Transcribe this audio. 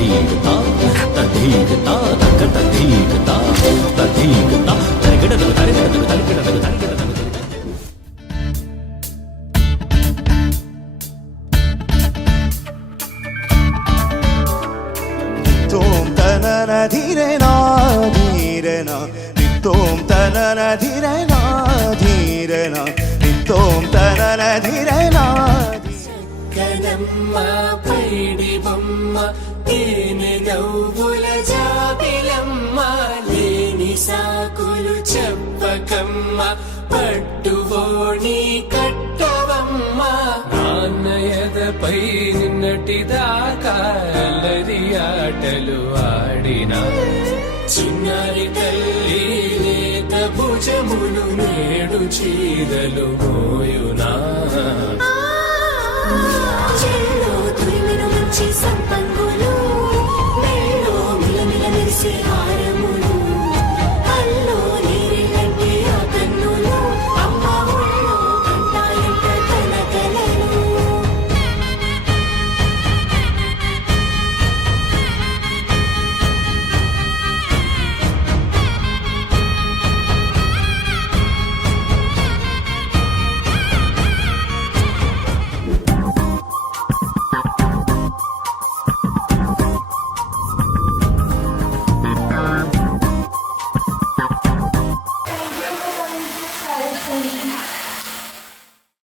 తధీగతా తధీగతా తక తధీగతా తధీగతా తరిగడదగు తరిగడదగు తరిగడదగు తరిగడదగు తోం తనన ధీరేనా ధీరేనా తోం తనన ధీరేనా ధీరేనా తోం తనన ధీరేనా కనమ్మ పైడి బొమ్మ తేనె నవ్వుల జాబిలమ్మ లేని సాకులు చెప్పకమ్మ పట్టువోణి కట్టవమ్మ నాన్నయదపై నిన్నటిదాకా అల్లరి ఆటలు ఆడిన చిన్నారి తల్లి లేత భుజములు నేడు చీరలు మోయును